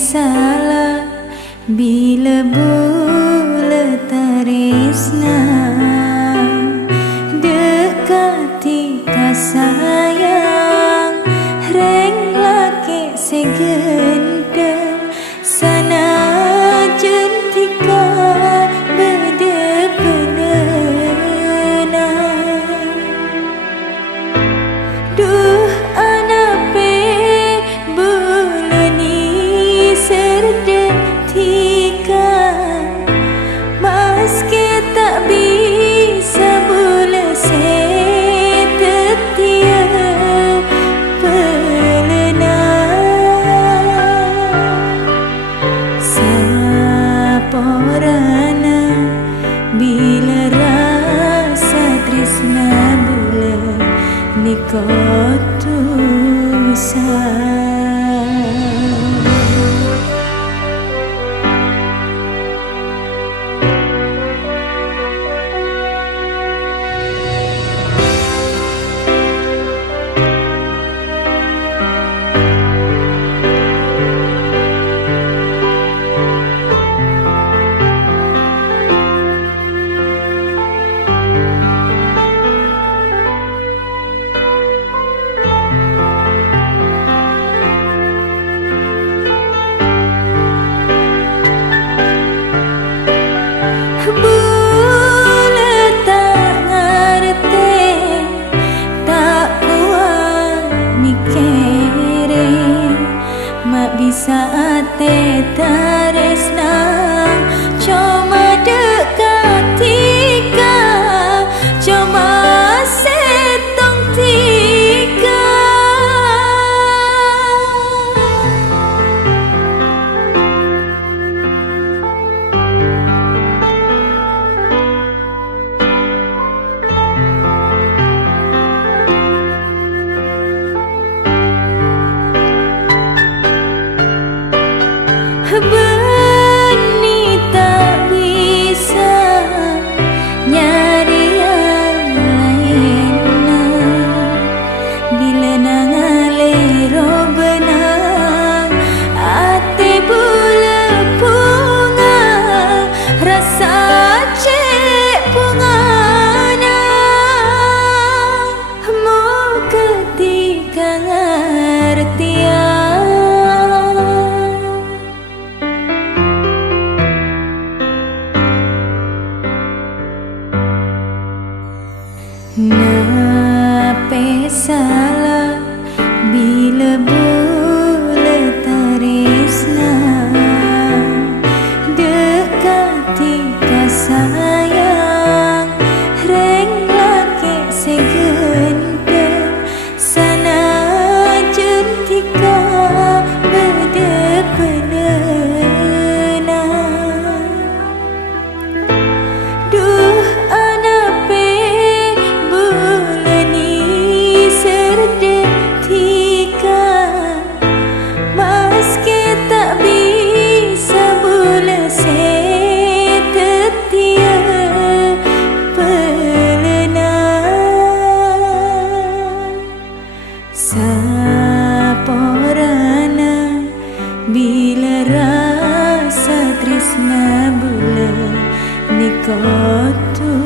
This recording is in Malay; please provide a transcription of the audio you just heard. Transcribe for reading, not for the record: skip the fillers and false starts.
salah bila bula taresna dekati kasayang reng laki segenda sana jentika beda penena duh anape bulani serdetika meski tak bisa bula setetia pelena saporana bila rasa tresna bula nikotusa. Bisa ate taresna cuma dekatika cuma setong tika Beni tak bisa nyari yang lainnya bila nangalero benang ati bula bunga rasa cek bungana mau ketika ngertian nape salah bila bula taresna dekati kasayang reng laki segenda sana jentika beda penena duh anape meski tak bisa bula setetia pelena saporana bila rasa tresna bula nikotusa.